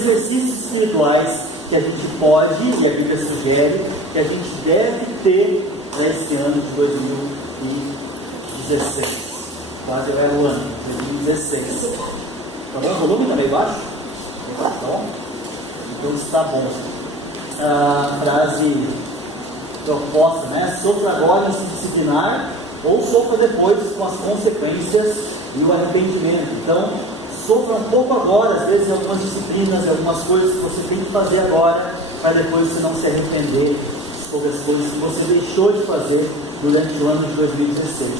exercícios espirituais que a gente pode, e a Bíblia sugere, que a gente deve ter para esse ano de 2016. Quase vai o ano, 2016. Tá bom? O volume está meio baixo? Tá bom? Então está bom. A frase proposta, né? Sofra agora em se disciplinar, ou sofra depois com as consequências e o arrependimento. Então, sofra um pouco agora, às vezes, algumas disciplinas, algumas coisas que você tem que fazer agora, para depois você não se arrepender sobre as coisas que você deixou de fazer durante o ano de 2016.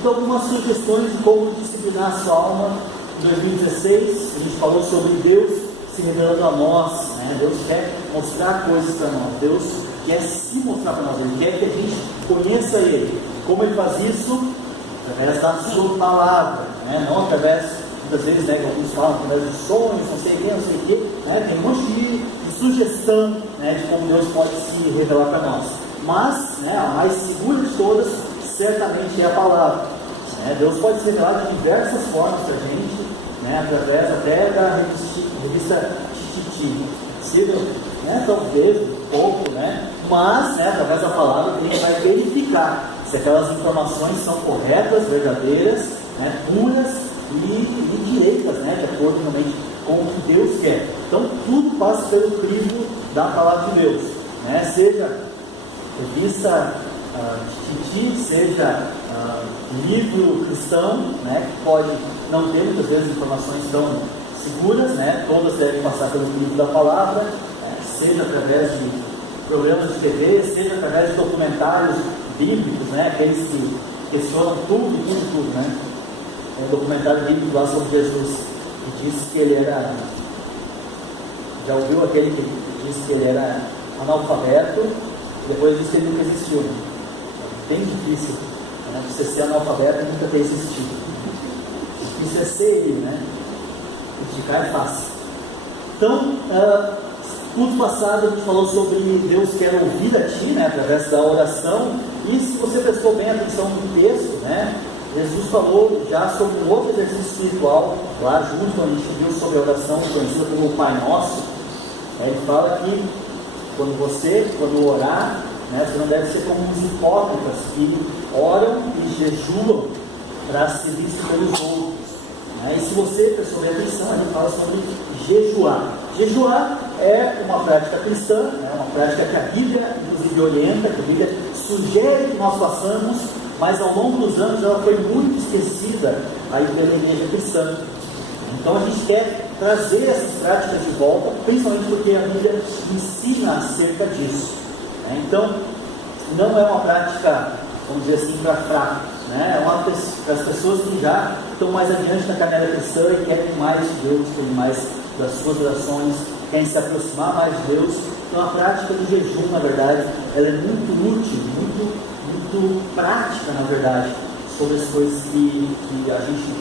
Então, algumas sugestões de como disciplinar a sua alma em 2016. A gente falou sobre Deus se revelando a nós, né? Deus quer mostrar coisas para nós, Deus quer se mostrar para nós, Ele quer que a gente conheça Ele. Como Ele faz isso? Através da sua palavra, né? Não através, muitas vezes, né, que alguns falam, através de sonhos, não sei o que, né? Tem um monte de sugestão, né, de como Deus pode se revelar para nós. Mas, né, a mais segura de todas, certamente é a palavra. Né? Deus pode se revelar de diversas formas para a gente, né, através até da revista Tititi. Né, talvez um pouco, né, mas, né, através da palavra a gente vai verificar se aquelas informações são corretas, verdadeiras, né, puras e direitas, né, de acordo realmente com o que Deus quer. Então tudo passa pelo crivo da palavra de Deus, né, seja revista Tititi, seja livro cristão, né, que pode não ter muitas vezes informações tão seguras, né, todas devem passar pelo crivo da palavra, seja através de programas de TV, seja através de documentários bíblicos, né, aqueles que questionam tudo, né. Um documentário bíblico lá sobre Jesus, que diz que ele era, já ouviu aquele que diz que ele era analfabeto, e depois diz que ele nunca existiu. É bem difícil, né, você ser analfabeto e nunca ter existido. Difícil é ser ele, né, criticar é fácil. Então, culto passado a gente falou sobre Deus quer ouvir a ti, né, através da oração, e se você prestou bem atenção no texto, né, Jesus falou já sobre um outro exercício espiritual, lá junto, quando a gente viu sobre a oração conhecida como o Pai Nosso. Ele fala que quando orar, né, você não deve ser como os hipócritas que oram e jejuam para ser visto pelos outros. Né? E se você prestou bem atenção, a gente fala sobre jejuar. Jejuar é uma prática cristã, é uma prática que a Bíblia inclusive orienta, que a Bíblia sugere que nós façamos, mas ao longo dos anos ela foi muito esquecida aí pela igreja cristã. Então a gente quer trazer essas práticas de volta, principalmente porque a Bíblia ensina acerca disso. Então, não é uma prática, vamos dizer assim, para fracos, né? É uma para as pessoas que já estão mais adiante na caminhada cristã e querem mais de Deus, querem mais das suas orações, querem se aproximar mais de Deus. Então a prática do jejum, na verdade, ela é muito útil, muito prática, na verdade, sobre as coisas que a gente,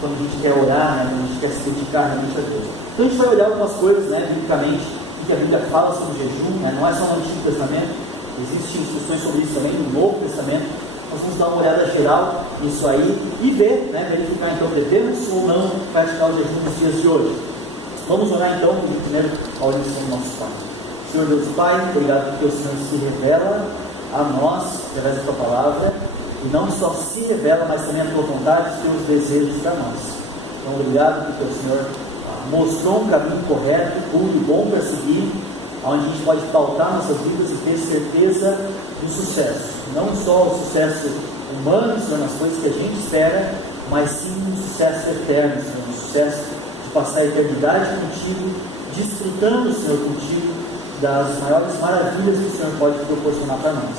quando a gente quer orar, né, quando a gente quer se dedicar realmente a Deus. Então a gente vai olhar algumas coisas, né, biblicamente, que a Bíblia fala sobre jejum, né, não é só no Antigo Testamento, existem instruções sobre isso também no Novo Testamento. Nós vamos dar uma olhada geral nisso aí e ver, né, verificar então devemos ou não praticar o jejum nos dias de hoje. Vamos orar então, primeiro, ao início do nosso Pai. Senhor Deus Pai, obrigado porque o Senhor se revela a nós através da tua palavra, e não só se revela, mas também a tua vontade e os teus desejos para nós. Então obrigado porque o Senhor mostrou um caminho correto, puro e bom para seguir, onde a gente pode pautar nossas vidas e ter certeza do sucesso, não só o sucesso humano, Senhor, nas coisas que a gente espera, mas sim um sucesso eterno, Senhor, um sucesso de passar a eternidade contigo, desfrutando, Senhor, contigo das maiores maravilhas que o Senhor pode proporcionar para nós.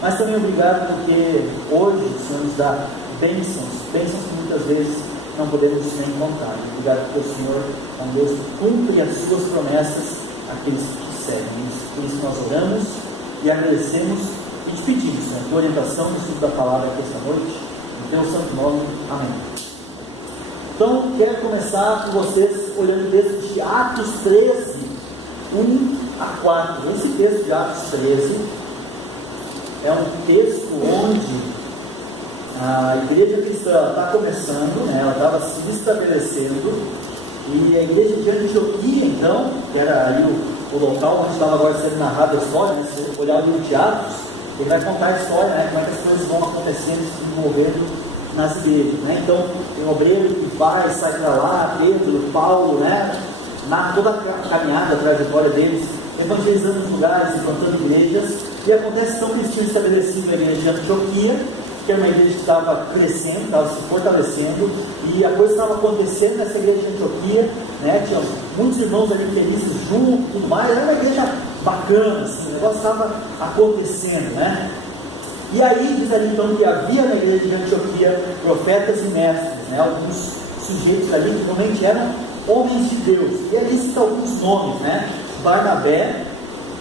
Mas também obrigado porque hoje o Senhor nos dá bênçãos que muitas vezes não podemos nem encontrar. Obrigado porque o Senhor é um Deus que cumpre as suas promessas àqueles que te seguem. Por isso nós oramos e agradecemos e te pedimos, Senhor, a tua orientação no estudo da palavra aqui esta noite, em teu santo nome. Amém. Então, quero começar com vocês olhando o texto de Atos 13, 1 a 4. Esse texto de Atos 13 é um texto onde a igreja cristã está começando, né? Ela estava se estabelecendo, E a igreja de Antioquia, então, que era ali o local onde estava agora sendo narrada a história, né? Se você olhar o livro de Atos, ele vai contar a história, né? Como é que as coisas vão acontecendo, se desenvolvendo nas igrejas, né? Então, tem um obreiro que vai, sai para lá, Pedro, Paulo, né? Na toda a caminhada, a trajetória deles, evangelizando os lugares, implantando igrejas, e acontece então que eles tinham estabelecido a igreja de Antioquia, que era uma igreja que estava crescendo, estava se fortalecendo, e a coisa estava acontecendo nessa igreja de Antioquia, né? Tinha muitos irmãos ali felizes junto, tudo mais, era uma igreja bacana, assim, o negócio estava acontecendo, né? E aí diz ali então que havia na igreja de Antioquia profetas e mestres, né? Alguns sujeitos ali que realmente eram homens de Deus, e ali cita alguns nomes, né? Barnabé,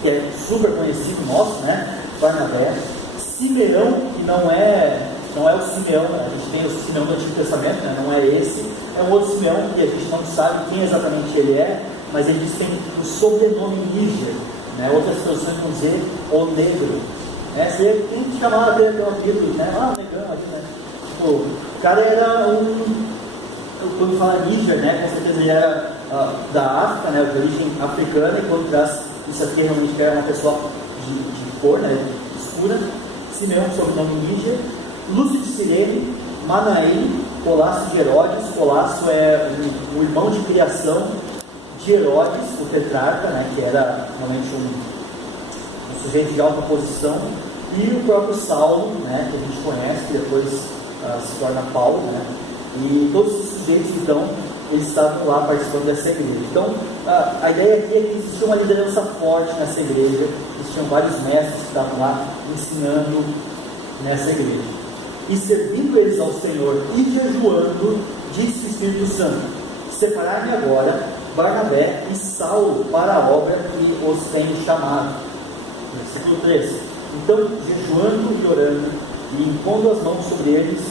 que é super conhecido nosso, né? Barnabé, Simeão, que não é o Simeão, a gente tem o Simeão do Antigo Testamento, né? Não é esse, é um outro Simeão que a gente não sabe quem exatamente ele é, mas ele diz que tem o sobrenome Níger, né? Outras traduções vão dizer o negro, né? Você tem que chamar até o apelido, né? Negão ali, né? Tipo, o cara era quando fala Níger, né? Com certeza ele era da África, né? De origem africana, e quando traz isso aqui realmente era uma pessoa de cor, né? Escura. Simeão, sobrenome Níger, Lúcio de Cirene, Manaém, Colasso de Herodes. Colasso é o irmão de criação de Herodes, o tetrarca, né, que era realmente um sujeito de alta posição, e o próprio Saulo, né, que a gente conhece, que depois se torna Paulo, né, e todos os sujeitos, então, eles estavam lá participando dessa igreja. Então, a ideia aqui é que existia uma liderança forte nessa igreja, existiam vários mestres que estavam lá ensinando nessa igreja. E servindo eles ao Senhor e jejuando, disse o Espírito Santo: separai-me agora Barnabé e Saulo para a obra que os tenho chamado. Versículo 13. Então, jejuando e orando, e impondo as mãos sobre eles,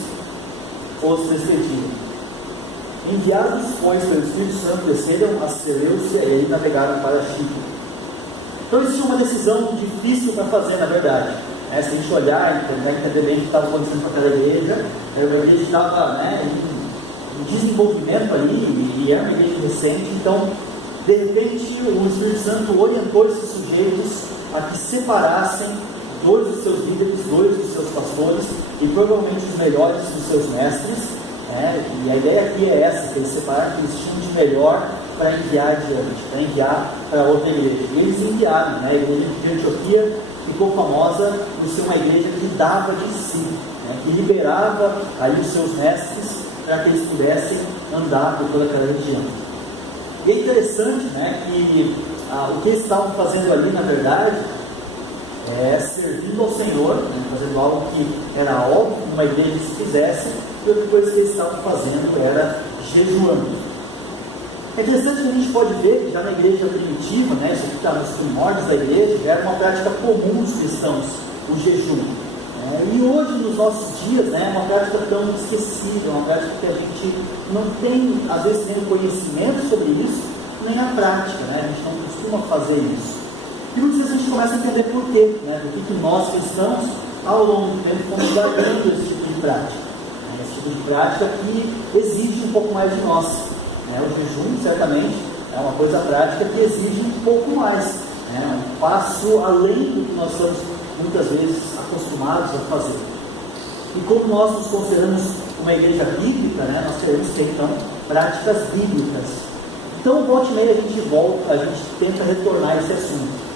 os despediram. Enviados, pois, pelo Espírito Santo, desceram a Seleucia e aí navegaram para Chipre. Então existia uma decisão difícil para fazer, na verdade. Se a gente olhar e tentar entender bem o que estava acontecendo com aquela igreja, era uma igreja que estava, né, em desenvolvimento ali, e era uma igreja recente. Então, de repente, o Espírito Santo orientou esses sujeitos a que separassem dois dos seus líderes, dois dos seus pastores, e provavelmente os melhores dos seus mestres. E a ideia aqui é essa, que eles separaram o que eles tinham de melhor para enviar adiante, para enviar para outra igreja. E eles enviaram, né? A igreja de Antioquia ficou famosa por ser uma igreja que dava de si, né? Que liberava aí os seus mestres para que eles pudessem andar por toda aquela região. E é interessante, né, que o que eles estavam fazendo ali, na verdade, é servindo ao Senhor, né, fazendo algo que era óbvio que uma igreja se fizesse, e outra coisa que eles estavam fazendo era jejuando. É interessante que a gente pode ver que já na igreja primitiva, né, isso aqui está nos primórdios da igreja, já era uma prática comum dos cristãos, o jejum. E hoje, nos nossos dias, né, é uma prática tão esquecida, uma prática que a gente não tem, às vezes, nem o conhecimento sobre isso, nem a prática, né, a gente não costuma fazer isso. E muitas vezes a gente começa a entender por quê, né, do que nós cristãos, ao longo do tempo, fomos guardando esse tipo de prática. Esse tipo de prática que exige um pouco mais de nós. O jejum, certamente, é uma coisa prática que exige um pouco mais, um passo além do que nós estamos, muitas vezes, acostumados a fazer. E como nós nos consideramos uma igreja bíblica, né, nós queremos ter, então, práticas bíblicas. Então, volta e meia, a gente tenta retornar esse assunto,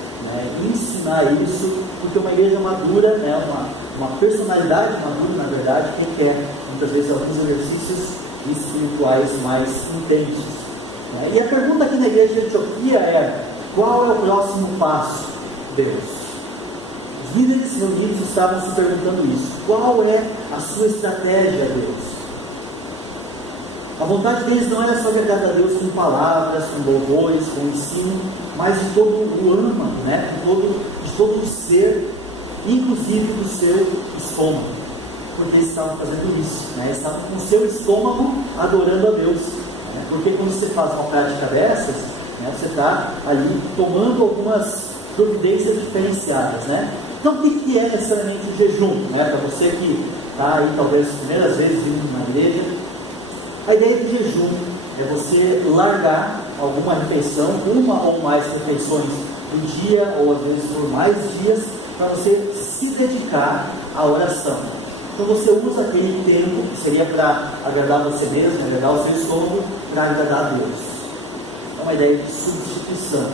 e ensinar isso, porque uma igreja madura, uma personalidade madura, na verdade, requer, muitas vezes, alguns exercícios espirituais mais intensos. E a pergunta aqui na igreja de Antioquia é: qual é o próximo passo, Deus? Os líderes reunidos estavam se perguntando isso. Qual é a sua estratégia, Deus? A vontade deles não era só agradar a Deus com palavras, com louvores, com ensino, mas de todo o âmago, de todo o ser, inclusive do seu estômago. Porque eles estavam fazendo isso, eles estavam com o seu estômago adorando a Deus. Porque quando você faz uma prática dessas, você está ali tomando algumas providências diferenciadas. Então, o que é necessariamente o jejum? Para você que está aí, talvez, as primeiras vezes vindo na igreja, a ideia do jejum é você largar alguma refeição, uma ou mais refeições do dia, ou às vezes por mais dias, para você se dedicar à oração. Então você usa aquele tempo que seria para agradar você mesmo, agradar o seu estômago, para agradar a Deus. É uma ideia de substituição,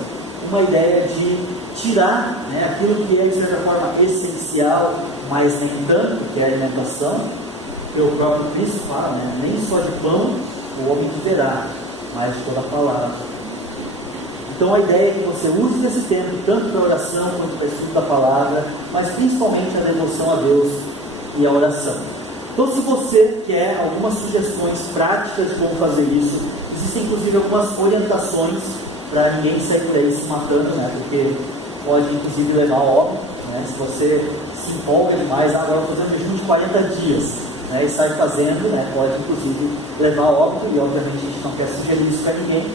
uma ideia de tirar, né, aquilo que é de certa forma essencial, mas nem tanto, que é a alimentação, que o próprio Cristo fala, né, nem só de pão o homem viverá, mas de toda a palavra. Então a ideia é que você use esse tempo tanto para a oração quanto para o estudo da palavra, mas principalmente a devoção a Deus e a oração. Então, se você quer algumas sugestões práticas de como fazer isso, existem inclusive algumas orientações para ninguém sair por aí se matando, né? Porque pode inclusive levar ao óbito, né? Se você se empolga demais, agora vou fazer um jejum de 40 dias, né? E sai fazendo, né? Pode inclusive levar ao óbito, e obviamente a gente não quer sugerir isso para ninguém.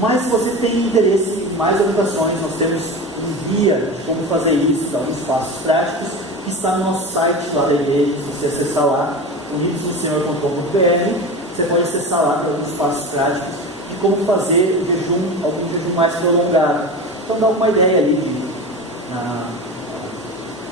Mas se você tem interesse em mais orientações, nós temos um guia de como fazer isso, alguns passos práticos, que está no nosso site lá da igreja. Se você acessar lá, unidosdosenhor.com.br, você pode acessar lá para alguns passos práticos de como fazer o jejum, algum jejum mais prolongado. Então dá uma ideia ali de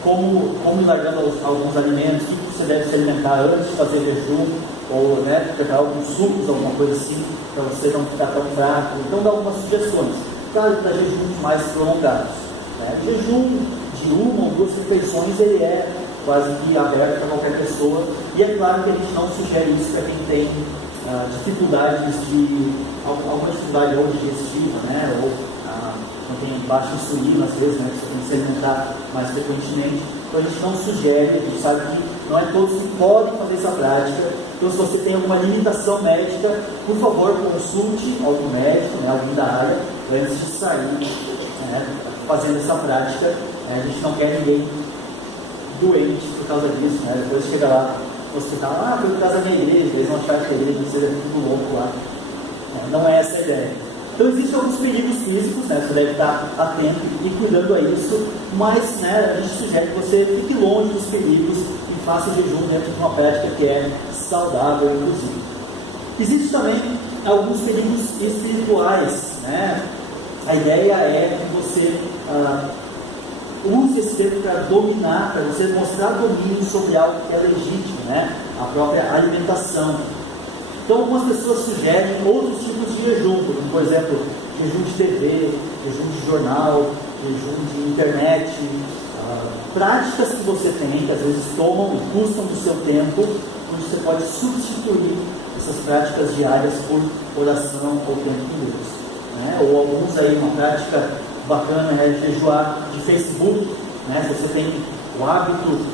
como ir largando alguns alimentos, o que você deve se alimentar antes de fazer jejum, ou, né, preparar alguns sucos, alguma coisa assim, para você não ficar tão fraco. Então dá algumas sugestões, claro, para jejuns mais prolongados, né? O jejum de uma ou duas refeições, ele é quase que aberto para qualquer pessoa, e é claro que a gente não sugere isso para quem tem dificuldades alguma dificuldade ou digestiva, né, ou não tem baixa insulina, às vezes, né, você tem que se alimentar mais frequentemente. Então a gente não sugere, a gente sabe que não é todos que podem fazer essa prática. Então, se você tem alguma limitação médica, por favor, consulte algum médico, né, alguém da área, antes de sair, né, fazendo essa prática. A gente não quer ninguém doente por causa disso, né? Depois chega lá no hospital, foi por causa da minha igreja, eles vão achar que a igreja seja tudo louco lá. Não é essa a ideia. Então existem alguns perigos físicos, né? Você deve estar atento e cuidando a isso, mas, né, a gente sugere que você fique longe dos perigos e faça jejum dentro de uma prática que é saudável, inclusive. Existem também alguns perigos espirituais, né? A ideia é que você use esse tempo para dominar, para você mostrar domínio sobre algo que é legítimo, né? A própria alimentação. Então, algumas pessoas sugerem outros tipos de jejum, como, por exemplo, jejum de TV, jejum de jornal, jejum de internet, práticas que você tem, que às vezes tomam e custam do seu tempo, onde você pode substituir essas práticas diárias por oração ou tempo com Deus, né? Ou alguns aí, uma prática bacana é jejuar de Facebook, né? Se você tem o hábito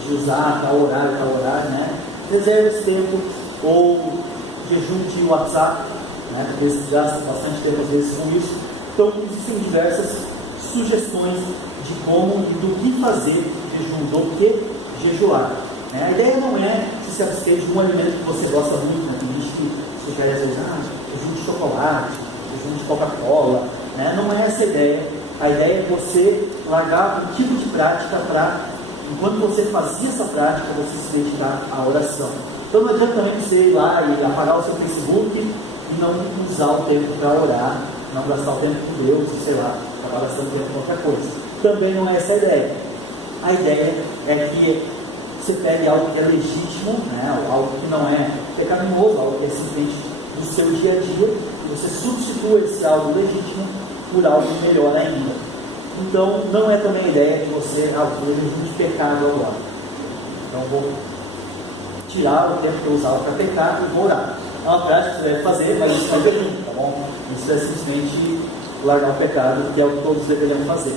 de usar tal horário, né? Reserve esse tempo. Ou jejum de WhatsApp, né? Porque eles gastam bastante tempo às vezes com isso. Então existem diversas sugestões de como e do que fazer jejum, do que jejuar, né? A ideia não é se abster de um alimento que você gosta muito, né? Tem gente que sugere às vezes, jejum de chocolate, jejum de Coca-Cola, né? Não é essa a ideia. A ideia é você largar um tipo de prática para, enquanto você fazia essa prática, você se dedicar à oração. Então não adianta também você ir lá e apagar o seu Facebook e não usar o tempo para orar, não gastar o tempo com Deus, sei lá, acabar gastando tempo com outra coisa. Também não é essa a ideia. A ideia é que você pegue algo que é legítimo, né, algo que não é pecaminoso, algo que é simplesmente do seu dia a dia, e você substitua esse algo legítimo por algo melhor ainda. Então não é também a ideia de você haver de pecado agora. Então vou tirar o tempo que eu usava para pecar e vou orar. É uma prática que você deve fazer, mas isso não é bem, tá bom? Isso é simplesmente largar o pecado, que é o que todos deveriam fazer.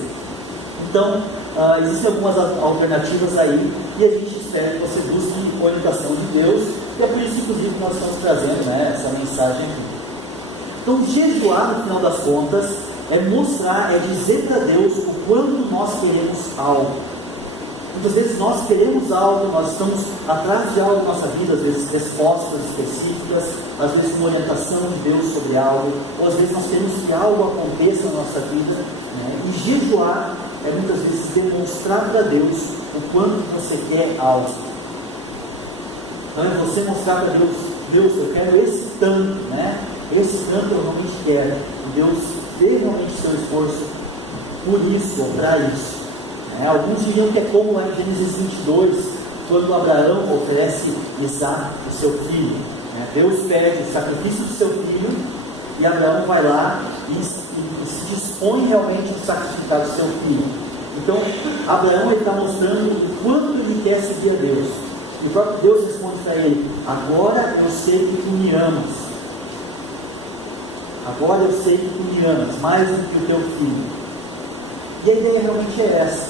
Então, existem algumas alternativas aí, e a gente espera que você busque orientação de Deus, e é por isso, inclusive, que nós estamos trazendo, né, essa mensagem aqui. Então, jejuar, no final das contas, é mostrar, é dizer para Deus o quanto nós queremos algo. Muitas vezes nós queremos algo, nós estamos atrás de algo na nossa vida, às vezes respostas específicas, às vezes uma orientação de Deus sobre algo, ou às vezes nós queremos que algo aconteça na nossa vida, né? E jejuar é muitas vezes demonstrar para Deus o quanto você quer algo. Então é você mostrar para Deus Deus, eu quero esse tanto, né? Esse tanto eu realmente quero. E Deus dê realmente seu esforço por isso, ou para isso. Alguns diriam que é como lá em Gênesis 22, quando Abraão oferece Isaac, o seu filho. Deus pede o sacrifício do seu filho, e Abraão vai lá e se dispõe realmente a sacrificar o seu filho. Então, Abraão está mostrando o quanto ele quer seguir a Deus. E o próprio Deus responde para ele: agora eu sei que tu me amas. Agora eu sei que tu me amas, mais do que o teu filho. E a ideia realmente é essa: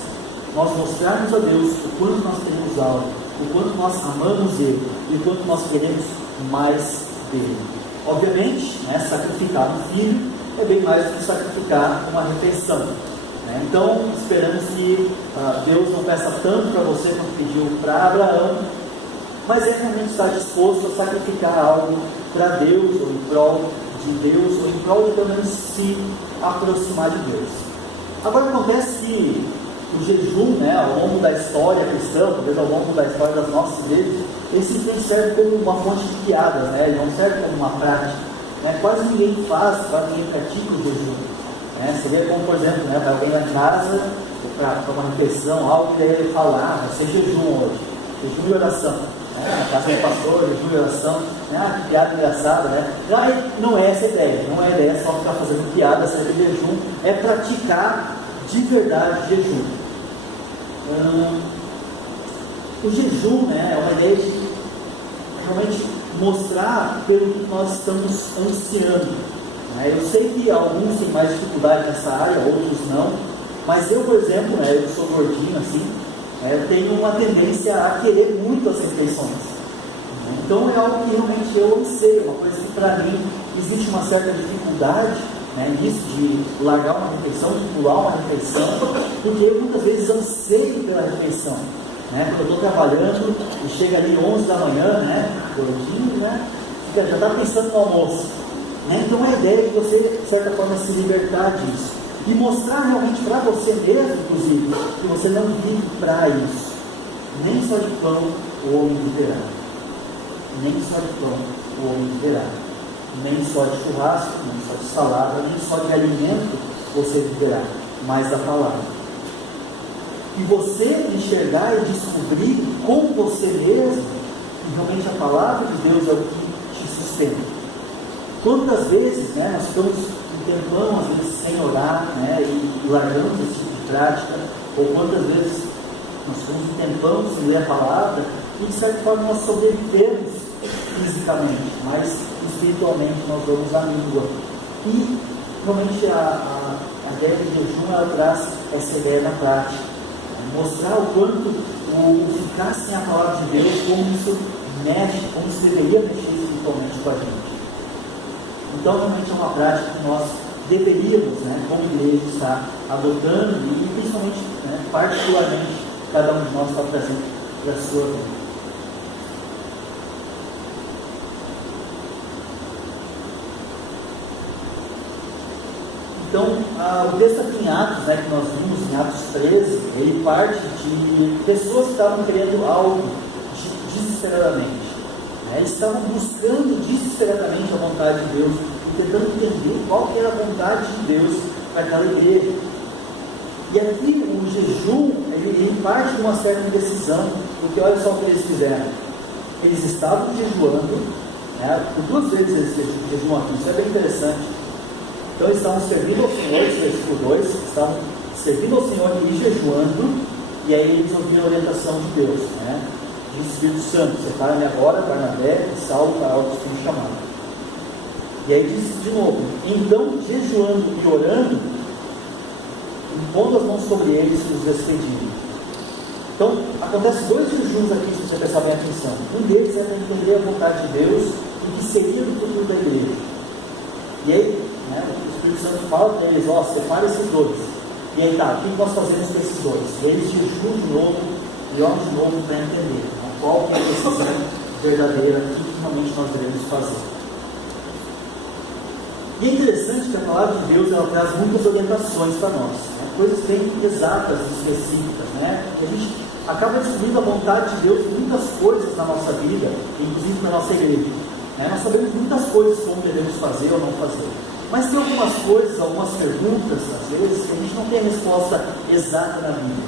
nós mostrarmos a Deus o quanto nós queremos algo, o quanto nós amamos Ele, e o quanto nós queremos mais dele. Obviamente, sacrificar um filho é bem mais do que sacrificar uma refeição. Então, esperamos que Deus não peça tanto para você quanto pediu para Abraão, mas ele realmente está disposto a sacrificar algo para Deus, ou em prol de Deus, ou em prol de pelo menos se aproximar de Deus. Agora, acontece que o jejum, ao longo da história cristã, talvez ao longo da história das nossas igrejas, ele simplesmente serve como uma fonte de piadas, ele não serve como uma prática. Quase ninguém faz, quase ninguém pratica o jejum. Seria como, por exemplo, para alguém na casa, para uma refeição, algo que ele falar, vai ser jejum hoje, jejum e oração. Na casa do pastor, jejum e oração, que piada engraçada, Não é essa a ideia, não é a ideia só ficar fazendo piada acerca de jejum, é praticar de verdade jejum. O jejum é uma ideia de realmente mostrar pelo que nós estamos ansiando. Eu sei que alguns têm mais dificuldade nessa área, outros não, mas eu, por exemplo, eu sou gordinho assim, tenho uma tendência a querer muito as refeições. Então é algo que realmente eu anseio, uma coisa que para mim existe uma certa dificuldade nisso, de largar uma refeição, de pular uma refeição, porque eu muitas vezes anseio pela refeição. Quando eu estou trabalhando e chega ali 11 da manhã, gordinho, já está pensando no almoço. Então a ideia é que você, de certa forma, se libertar disso e mostrar realmente para você mesmo, inclusive, que você não vive para isso. Nem só de pão o homem viverá. Nem só de pão o homem viverá. Nem só de churrasco, nem só de salada, nem só de alimento você viverá, mas da palavra. E você enxergar e descobrir com você mesmo que realmente a palavra de Deus é o que te sustenta. Quantas vezes nós ficamos um tempão, às vezes, sem orar, e largamos esse tipo de prática, ou quantas vezes nós ficamos um tempão sem ler a palavra, e de certa forma nós sobrevivemos fisicamente, mas espiritualmente nós vamos à míngua. E realmente a ideia de jejum, ela traz essa ideia da prática, mostrar o quanto o ficar sem a palavra de Deus, como isso mexe, como isso deveria mexer espiritualmente com a gente. Então realmente é uma prática que nós deveríamos, como igreja, estar adotando, e principalmente, particularmente, cada um de nós está trazendo para a sua vida. Então, o texto aqui em Atos, que nós vimos em Atos 13, ele parte de pessoas que estavam querendo algo desesperadamente. Eles estavam buscando desesperadamente a vontade de Deus e tentando entender qual que era a vontade de Deus para aquela igreja. E aqui o jejum, ele parte de uma certa indecisão, porque olha só o que eles fizeram. Eles estavam jejuando, por 2 vezes eles jejuam aqui, isso é bem interessante. Então eles estavam servindo ao Senhor, versículo 2, estavam servindo ao Senhor e jejuando, e aí eles ouviram a orientação de Deus, do Espírito Santo: separa-me agora Barnabé e Saulo para o que me chamaram. E aí diz de novo: então, jejuando e orando, impondo as mãos sobre eles, os despediram. Então, acontece 2 jejuns aqui, se você prestar bem atenção. Um deles é para entender a vontade de Deus e o que seria do futuro da igreja. E aí, o Espírito Santo fala para eles: separa esses 2. E aí o que nós fazemos com esses 2? Eles jejuam de novo e oram de novo para entender qual é a decisão verdadeira que realmente nós devemos fazer. E é interessante que a palavra de Deus, ela traz muitas orientações para nós, coisas bem exatas e específicas, que a gente acaba descobrindo a vontade de Deus em muitas coisas na nossa vida, inclusive na nossa igreja. né? Nós sabemos muitas coisas como devemos fazer ou não fazer. Mas tem algumas coisas, algumas perguntas, às vezes, que a gente não tem a resposta exata na Bíblia.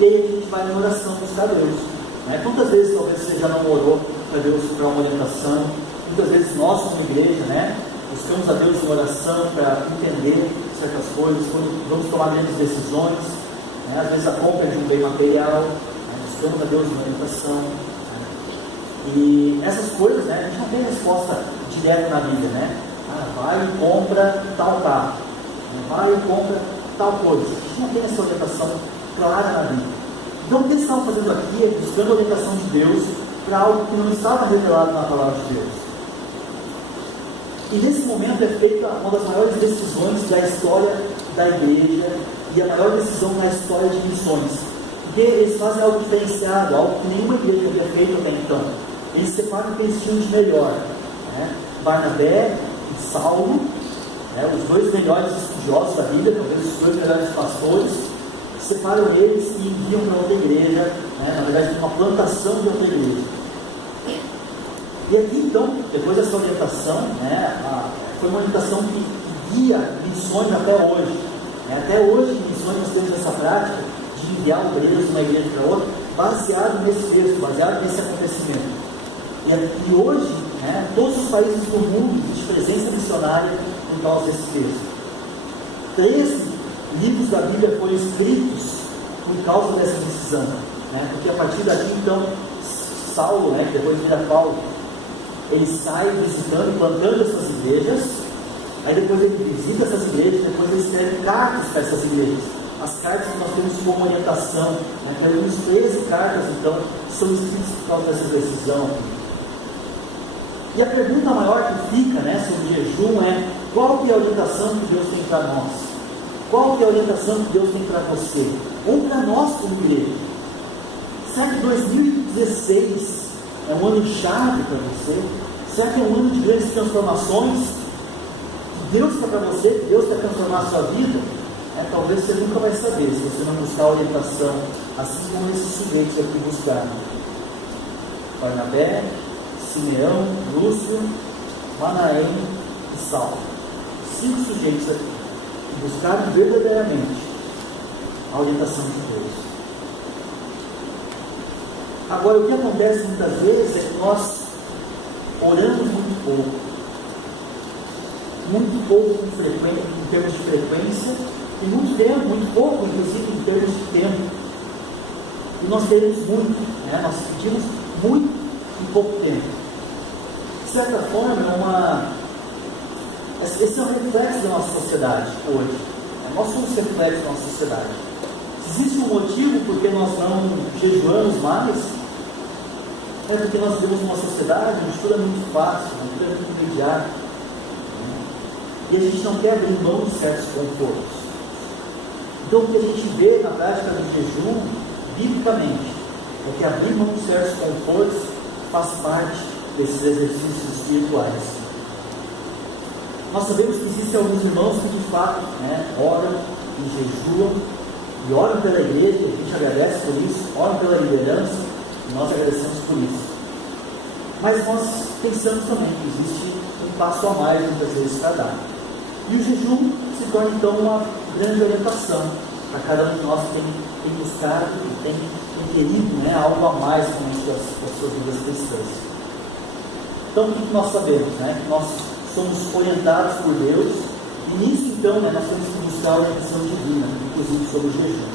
E aí a gente vai em oração buscar Deus. Né? Quantas vezes talvez você já não orou para Deus para uma orientação? Muitas vezes nós, como igreja, né, buscamos a Deus em oração para entender certas coisas, quando vamos tomar grandes decisões, né? Às vezes a compra de um bem material, né? Buscamos a Deus em orientação. Né? E essas coisas, né, a gente não tem resposta direta na Bíblia, né? Vai e compra tal carro, vai e compra tal coisa. A gente não tem essa orientação clara na Bíblia. Então o que eles estavam fazendo aqui é buscando a orientação de Deus para algo que não estava revelado na palavra de Deus. E nesse momento é feita uma das maiores decisões da história da igreja e a maior decisão na história de missões. Porque eles fazem algo diferenciado, algo que nenhuma igreja havia feito até então. Eles separam o que eles tinham de melhor. Né? Barnabé e Saulo, né? Os dois melhores estudiosos da Bíblia, talvez os dois melhores pastores, separam eles e enviam para outra igreja, né? Na verdade, uma plantação de outra igreja. E aqui então, depois dessa orientação, né, foi uma orientação que guia missões até hoje. Né? Até hoje, em missões, nós temos essa prática de enviar obreiros de uma igreja para outra, baseado nesse texto, baseado nesse acontecimento. E hoje, né, todos os países do mundo existe presença missionária por causa desse texto. 13 livros da Bíblia foram escritos por causa dessa decisão. Né? Porque a partir daqui, então, Saulo, né, que depois vira Paulo, ele sai visitando e plantando essas igrejas, aí depois ele visita essas igrejas, depois ele escreve cartas para essas igrejas. As cartas que nós temos como orientação, né, pelo menos 13 cartas, então, são escritas por causa dessa decisão. E a pergunta maior que fica, né, sobre jejum é: qual que é a orientação que Deus tem para nós? Qual que é a orientação que Deus tem para você? Ou para nós como igreja? Será que 2016 é um ano chave para você? Será que é um ano de grandes transformações? Que Deus quer para você, que Deus quer transformar a sua vida? Talvez você nunca vai saber se você não buscar a orientação, assim como esses sujeitos aqui buscaram. Barnabé, Simeão, Lúcio, Manaém e Saulo. 5 sujeitos aqui que buscaram verdadeiramente a orientação de Deus. Agora, o que acontece muitas vezes é que nós oramos muito pouco em termos de frequência, e muito pouco, inclusive, em termos de tempo. E nós queremos muito, né? Nós pedimos muito em pouco tempo. De certa forma, esse é um reflexo da nossa sociedade hoje. Nós somos reflexos da nossa sociedade. Se existe um motivo porque nós não jejuamos mais, é porque nós vivemos uma sociedade onde tudo é muito fácil, onde tudo é muito imediato, né? E a gente não quer abrir mão de certos confortos. Então, o que a gente vê na prática do jejum, biblicamente, é que abrir mão de certos confortos faz parte desses exercícios espirituais. Nós sabemos que existem alguns irmãos que, de fato, né, oram e jejuam, e oram pela igreja, a gente agradece por isso, oram pela liderança, e nós agradecemos por isso. Mas nós pensamos também que existe um passo a mais, muitas vezes, para dar. E o jejum se torna, então, uma grande orientação para cada um de nós que tem buscado e tem querido, né, algo a mais com as suas vidas cristãs. Então, o que nós sabemos? Né? Que nós somos orientados por Deus, e nisso, então, né, nós temos que buscar a orientação divina, inclusive sobre o jejum.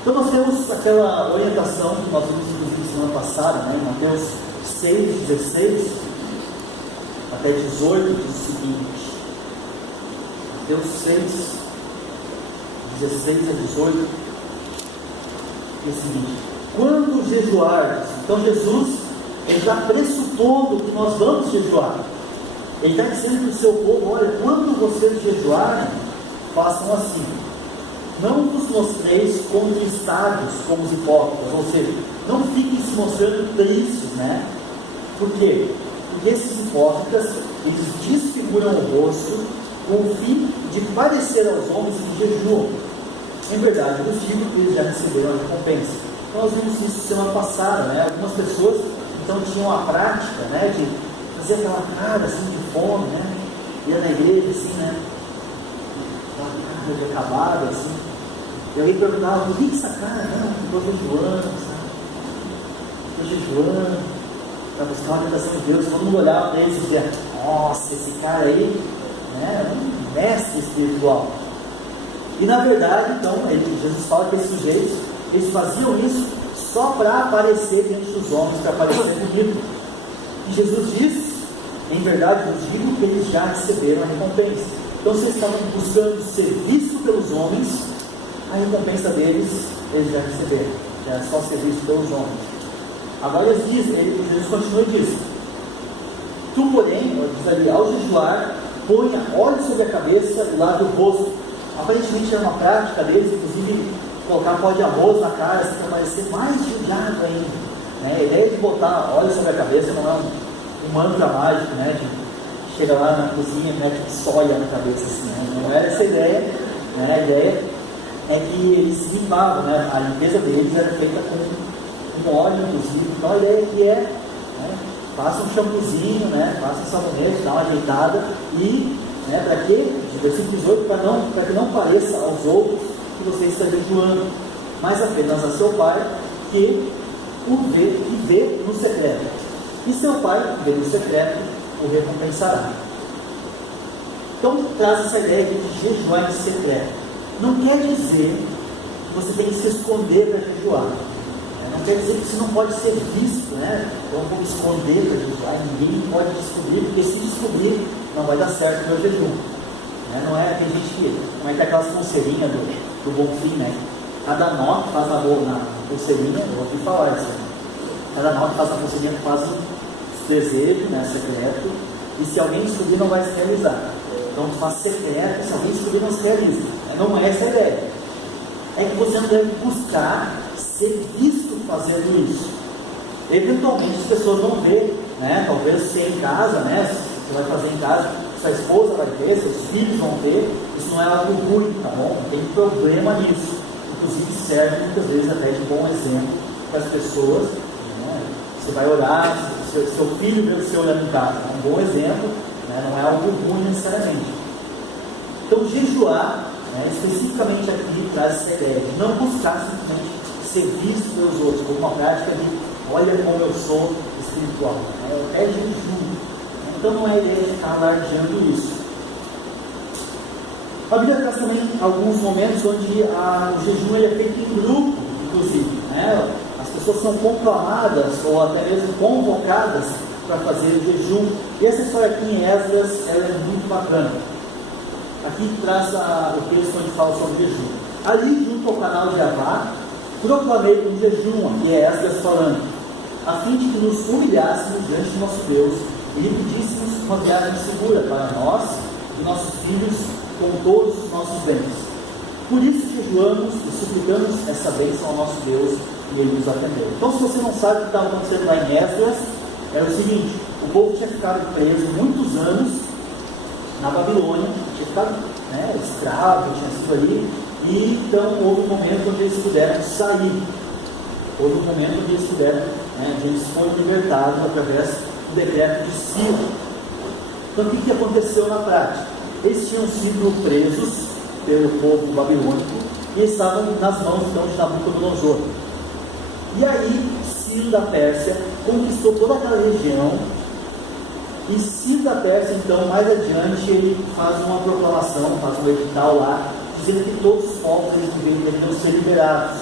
Então, nós temos aquela orientação que nós vimos, inclusive, semana passada, né, em Mateus 6, 16 até 18, diz o seguinte: Mateus 6, 16 a 18, diz o seguinte: quando jejuardes, então Jesus, ele está pressupondo que nós vamos jejuar. Ele está dizendo para o seu povo: olha, quando vocês jejuarem, façam assim. Não vos mostreis contristados como os hipócritas, ou seja, não fiquem se mostrando tristes, né? Por quê? Porque esses hipócritas, eles desfiguram o rosto com o fim de parecer aos homens que jejuam. Em verdade, eu vos digo que eles já receberam a recompensa. Nós vimos isso semana passada, né? Algumas pessoas então tinham a prática, né, de fazia aquela cara assim de fome, né? Ia na igreja assim, né? Aquela cara de acabada assim. E alguém perguntava, por que essa cara? Não, estou jejuando, sabe? Estou jejuando para buscar uma tentação de Deus. Todo mundo olhava para eles e dizia, nossa, esse cara aí, né, é um mestre espiritual. E na verdade, então, Jesus fala que esses sujeitos, eles faziam isso só para aparecer diante dos homens, para aparecer bonito. E Jesus diz, em verdade vos digo, que eles já receberam a recompensa. Então, se eles estavam buscando ser vistos pelos homens, a recompensa deles, eles já receberam. Já é só ser visto pelos homens. Agora eles dizem, Jesus continua e diz, tu, porém, diz ali, ao jejuar, ponha óleo sobre a cabeça e lave o rosto. Aparentemente era uma prática deles, inclusive, colocar pó de arroz na cara, assim, para parecer mais judiado ainda. Né? A ideia de botar óleo sobre a cabeça não é um mantra mágico, né? De chega lá na cozinha e mete soia na cabeça, assim, né? Não era essa a ideia, né? A ideia é que eles limpavam, né? A limpeza deles era feita com óleo, inclusive. Então a ideia aqui é, né? Passa um shampoozinho, né? Passa um sabonete, dá uma ajeitada e, né? Para quê? Versículo 18, para que não pareça aos outros que você está jejuando, mas apenas a seu Pai que vê no secreto. E seu Pai, que vê no secreto, o recompensará. Então traz essa ideia aqui de jejuar em secreto. Não quer dizer que você tem que se esconder para jejuar. Não quer dizer que você não pode ser visto, né? Então eu vou me esconder para jejuar, ninguém pode descobrir, porque se descobrir, não vai dar certo o meu jejum. Não é, tem gente que, como é que é aquelas pulseirinhas do Bonfim, né? Cada nó que faz a na pulseirinha, eu ouvi falar isso, né? Cada nó que faz a pulseirinha faz um desejo, né, secreto, e se alguém descobrir não vai se realizar. Então faz secreto, se alguém descobrir não se realiza. Não é essa a ideia. É que você não deve buscar ser visto fazendo isso. Eventualmente as pessoas vão ver, né? Talvez se é em casa, né? Se você vai fazer em casa, sua esposa vai ver, seus filhos vão ver, isso não é algo ruim, tá bom? Não tem problema nisso. Inclusive serve muitas vezes até de bom exemplo para as pessoas, né? Você vai orar, seu filho vê você olhando em casa, é um bom exemplo, né? Não é algo ruim necessariamente. Então jejuar, né, especificamente aqui traz essa ideia de não buscar simplesmente ser visto pelos outros, como uma prática de olha como eu sou espiritual, né? É jejum. Então não é a ideia de ficar alardeando isso. A Bíblia traz também alguns momentos onde o jejum é feito em grupo, inclusive. Né? As pessoas são conclamadas ou até mesmo convocadas para fazer o jejum. E essa história aqui em Esdras, ela é muito bacana. Aqui traz o texto onde fala sobre jejum. Ali, junto ao canal de Javá, proclamei um jejum, aqui é Esdras falando, a fim de que nos humilhássemos diante do nosso Deus e lhe pedíssemos uma viagem segura para nós e nossos filhos com todos os nossos bens. Por isso jejuamos e suplicamos essa bênção ao nosso Deus e Ele nos atendeu. Então, se você não sabe o que estava acontecendo lá em Esdras, era o seguinte: o povo tinha ficado preso muitos anos na Babilônia, tinha ficado, né, escravo, tinha sido ali, e então houve um momento onde eles puderam sair. Houve um momento onde eles puderam, né, onde eles foram libertados através do decreto de Ciro. Então, o que aconteceu na prática? Eles tinham sido presos pelo povo babilônico e estavam nas mãos então de Nabucodonosor. E aí, Ciro da Pérsia conquistou toda aquela região. E Ciro da Pérsia, então, mais adiante, ele faz uma proclamação, faz um edital lá, dizendo que todos os povos deveriam ser liberados.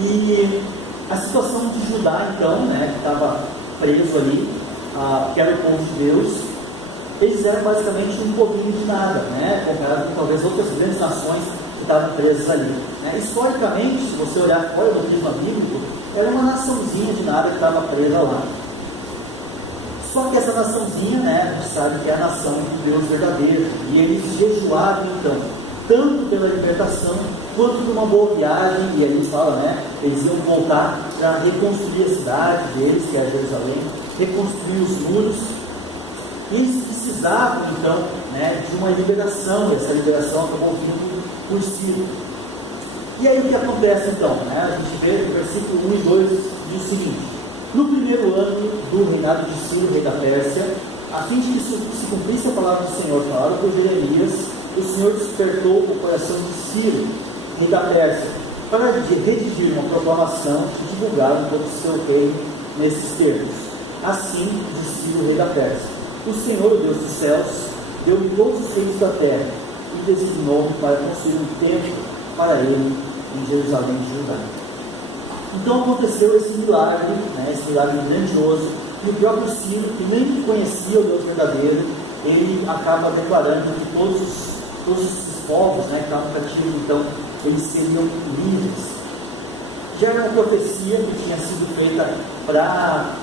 E a situação de Judá, então, né, que estava preso ali, que era o povo de Deus, eles eram basicamente um povinho de nada, né, comparado com talvez outras grandes nações que estavam presas ali. Né. Historicamente, se você olhar fora do prisma bíblico, era uma naçãozinha de nada que estava presa lá. Só que essa naçãozinha, né, a gente sabe que é a nação de Deus verdadeiro, e eles jejuaram então, tanto pela libertação, quanto por uma boa viagem, e aí fala, né, eles iam voltar para reconstruir a cidade deles, que é Jerusalém, reconstruir os muros, e eles precisavam então, né, de uma liberação, e essa liberação acabou vindo por Ciro. E aí o que acontece então? Né? A gente vê no versículo 1 e 2 diz o seguinte: No primeiro ano do reinado de Ciro, rei da Pérsia, a fim de que se cumprisse a palavra do Senhor falada por Jeremias, o Senhor despertou o coração de Ciro, rei da Pérsia, para redigir uma proclamação e divulgar um pouco o seu reino nesses termos. Assim disse Ciro, rei da Pérsia: o Senhor, o Deus dos céus, deu-me todos os reinos da terra e designou-me para construir um templo para ele em Jerusalém de Judá. Então aconteceu esse milagre grandioso, e o próprio Ciro, que nem conhecia o Deus verdadeiro, ele acaba declarando que todos os povos, que estavam cativos, então, eles seriam livres. Já era uma profecia que tinha sido feita para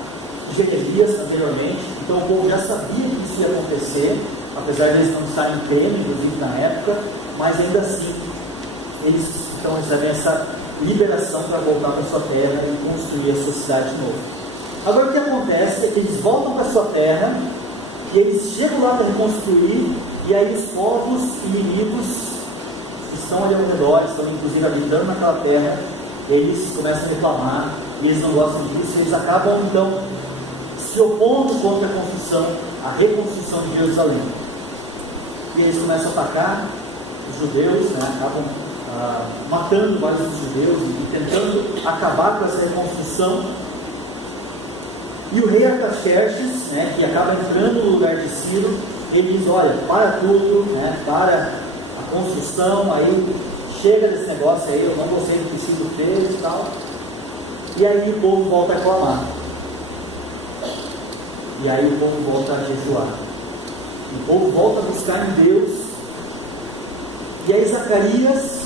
Jeremias anteriormente, então o povo já sabia que isso ia acontecer, apesar de eles não estarem crendo, inclusive na época, mas ainda assim, eles então recebem essa liberação para voltar para sua terra e construir a sua cidade de novo. Agora o que acontece é que eles voltam para sua terra e eles chegam lá para reconstruir, e aí os povos inimigos que estão ali ao redor, estão inclusive habitando naquela terra, eles começam a reclamar e eles não gostam disso, eles acabam então se opondo contra a reconstrução de Jerusalém. E eles começam a atacar os judeus, acabam matando vários dos judeus e tentando acabar com essa reconstrução. E o rei Artaxerxes, que acaba entrando no lugar de Ciro, ele diz: olha, para tudo, para a construção, aí chega desse negócio aí, eu não vou ser preciso ter e tal. E aí o povo volta a clamar. E aí o povo volta a jejuar. O povo volta a buscar em Deus. E aí Zacarias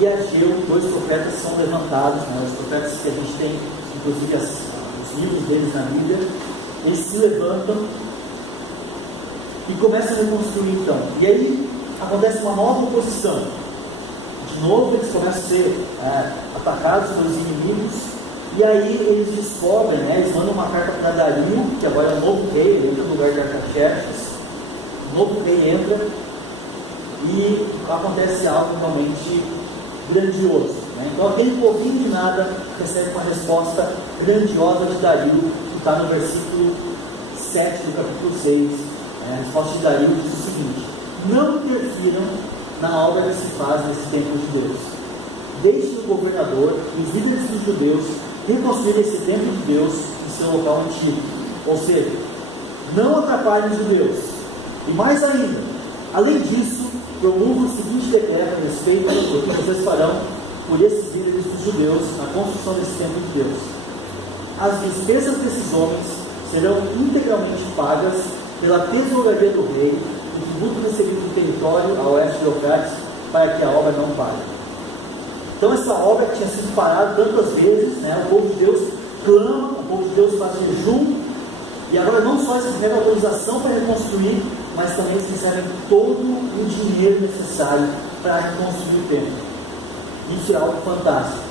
e Ageu, dois profetas, são levantados, os profetas que a gente tem, inclusive os livros deles na Bíblia, eles se levantam e começam a reconstruir então. E aí acontece uma nova oposição. De novo eles começam a ser atacados pelos inimigos, e aí eles descobrem, eles mandam uma carta para Dario, que agora é o novo rei, ele entra no lugar de Artaxerxes, o novo rei entra, e acontece algo realmente grandioso. Então aquele pouquinho de nada recebe uma resposta grandiosa de Dario, que está no versículo 7 do capítulo 6. A resposta de Dario diz o seguinte: não interfiram na obra que se faz nesse templo de Deus. Deixe o governador e os líderes dos judeus reconstruir esse templo de Deus em seu local antigo. Ou seja, não atrapalhem os judeus. E mais ainda, além disso, promulga o seguinte decreto a respeito do que vocês farão por esses líderes dos judeus na construção desse templo de Deus. As despesas desses homens serão integralmente pagas pela tesouraria do rei e o tributo recebido do território a oeste de Eufrates, para que a obra não pare. Então essa obra que tinha sido parada tantas vezes, o povo de Deus clama, o povo de Deus faz jejum, e agora não só eles recebem autorização para reconstruir, mas também eles recebem todo o dinheiro necessário para reconstruir o templo. Isso é algo fantástico,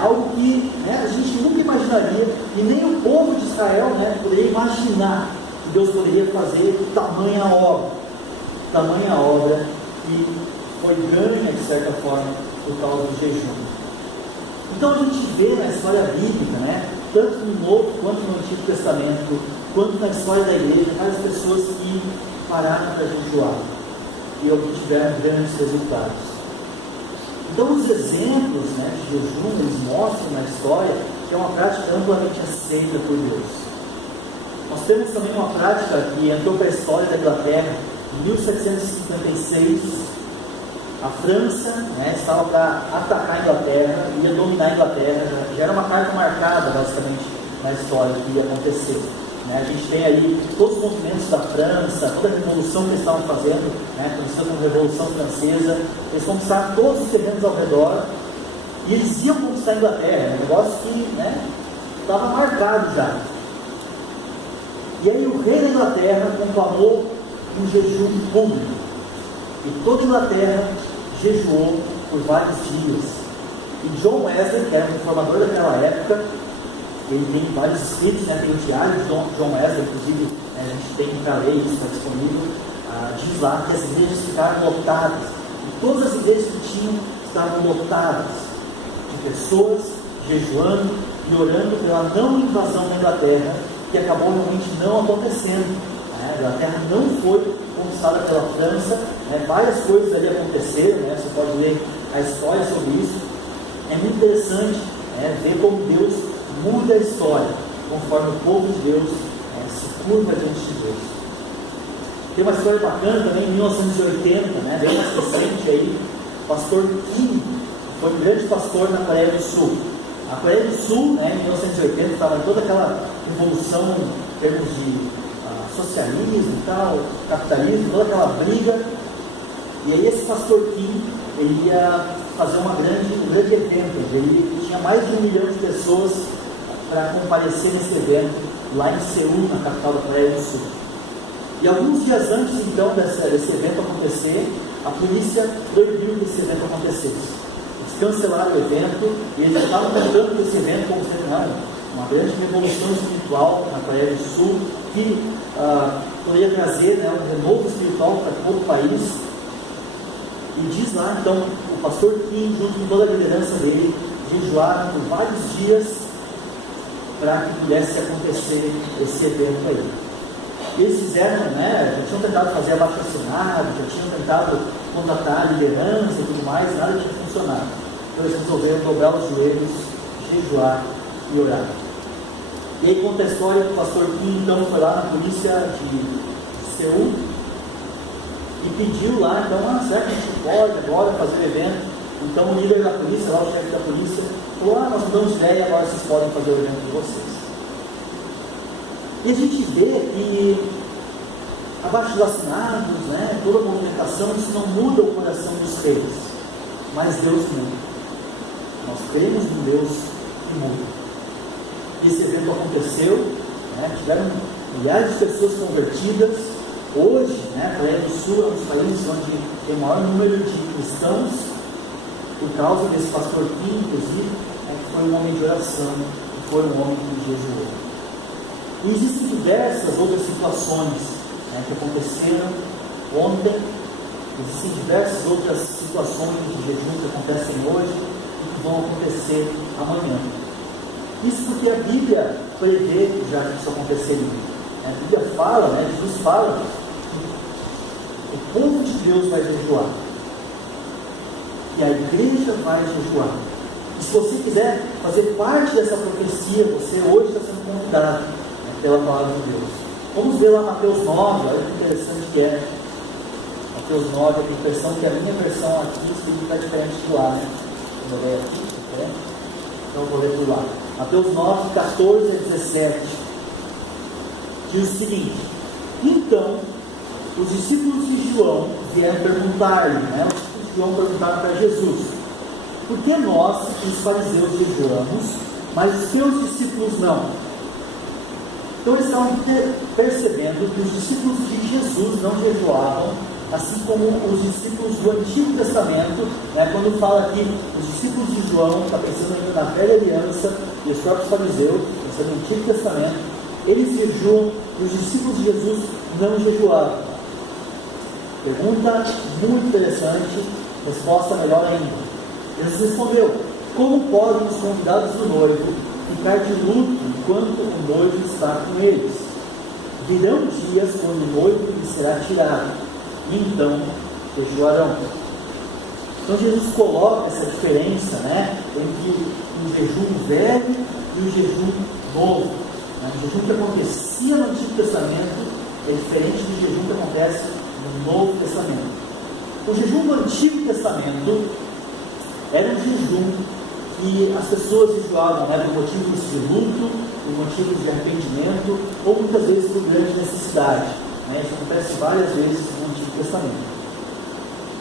algo que a gente nunca imaginaria, e nem o povo de Israel poderia imaginar que Deus poderia fazer tamanha obra que foi ganha de certa forma por causa do jejum. Então a gente vê na história bíblica, tanto no Novo quanto no Antigo Testamento, quanto na história da igreja, várias pessoas que pararam para jejuar e obtiveram grandes resultados. Então os exemplos de jejum, eles mostram na história que é uma prática amplamente aceita por Deus. Nós temos também uma prática que entrou para a história da Inglaterra em 1756. A França estava para atacar a Inglaterra, ia dominar a Inglaterra, já era uma carta marcada basicamente na história do que ia acontecer. A gente tem aí todos os movimentos da França, toda a revolução que eles estavam fazendo, conhecida como Revolução Francesa. Eles conquistaram todos os terrenos ao redor e eles iam conquistar a Inglaterra, um negócio que estava marcado já. E aí o rei da Inglaterra conclamou um jejum público, e toda a Inglaterra jejuou por vários dias. E John Wesley, que era um reformador daquela época, ele tem vários escritos, tem o diário de John Wesley, inclusive a gente tem para ler isso, está disponível. Diz lá que as igrejas ficaram lotadas, e todas as igrejas que tinham estavam lotadas de pessoas jejuando e orando pela não invasão da Inglaterra, que acabou realmente não acontecendo. A Inglaterra não foi conquistada pela França, várias coisas ali aconteceram, você pode ler a história sobre isso. É muito interessante ver como Deus muda a história, conforme o povo de Deus se curva diante de Deus. Tem uma história bacana também, em 1980, bem mais recente aí, o pastor Kim foi um grande pastor na Coreia do Sul. A Coreia do Sul, em 1980, estava em toda aquela revolução em termos de socialismo e tal, capitalismo, toda aquela briga. E aí esse pastor Kim, ele ia fazer um grande evento. Ele tinha mais de 1 milhão de pessoas para comparecer nesse evento, lá em Seul, na capital da Coreia do Sul. E alguns dias antes, então, desse evento acontecer, a polícia proibiu que esse evento acontecesse. Eles cancelaram o evento e eles estavam contando com esse evento como sendo uma grande revolução espiritual na Coreia do Sul, que poderia trazer um renovo espiritual para todo o país. E diz lá, então, o pastor Kim, junto com toda a liderança dele, jejuaram por vários dias para que pudesse acontecer esse evento aí. Eles fizeram, já tinham tentado fazer abaixo-assinado, já tinham tentado contratar liderança e tudo mais, nada tinha funcionado. Então eles resolveram dobrar os joelhos, jejuar e orar. E aí conta a história que o pastor Kim então foi lá na polícia de Seul e pediu lá, então, será que a gente pode agora fazer o evento? Então o líder da polícia, lá o chefe da polícia, falou, nós mudamos de ideia, agora vocês podem fazer o evento de vocês. E a gente vê que abaixo dos assinados, toda a movimentação, isso não muda o coração dos reis, mas Deus muda. Nós cremos em Deus que muda. E esse evento aconteceu, tiveram milhares de pessoas convertidas. Hoje, a Coreia do Sul é um dos países onde tem o maior número de cristãos, por causa desse pastor Kim, inclusive, que foi um homem de oração, que foi um homem que jejuou. E existem diversas outras situações que aconteceram ontem, existem diversas outras situações de jejum que acontecem hoje e que vão acontecer amanhã. Isso porque a Bíblia prevê já que isso aconteceria. A Bíblia fala, Jesus fala que o povo de Deus vai jejuar, que a igreja vai jejuar. E se você quiser fazer parte dessa profecia, você hoje está sendo convidado pela palavra de Deus. Vamos ver lá Mateus 9, olha que interessante que é. Mateus 9, eu tenho a impressão que a minha versão aqui está diferente do lá, Eu vou ler aqui, então eu vou ler por lá. Mateus 9, 14 a 17. Diz o seguinte: então, os discípulos de João vieram perguntar-lhe, os discípulos de João perguntaram para Jesus: por que nós, os fariseus, jejuamos, mas os seus discípulos não? Então eles estavam percebendo que os discípulos de Jesus não jejuavam, assim como os discípulos do Antigo Testamento, quando fala aqui, os discípulos de João, está pensando ainda na Velha Aliança, e os próprios fariseus, pensando no Antigo Testamento, eles jejuam e os discípulos de Jesus não jejuavam. Pergunta muito interessante, resposta melhor ainda. Jesus respondeu: como podem os convidados do noivo ficar de luto enquanto o noivo está com eles? Virão dias quando o noivo lhes será tirado, e então jejuarão. Então Jesus coloca essa diferença entre o jejum velho e o jejum novo. O jejum que acontecia no Antigo Testamento é diferente do jejum que acontece no Novo Testamento. O jejum do Antigo Testamento era um jejum que as pessoas jejuavam por motivos de luto, por motivos de arrependimento, ou muitas vezes por grande necessidade. Isso acontece várias vezes no Antigo Testamento.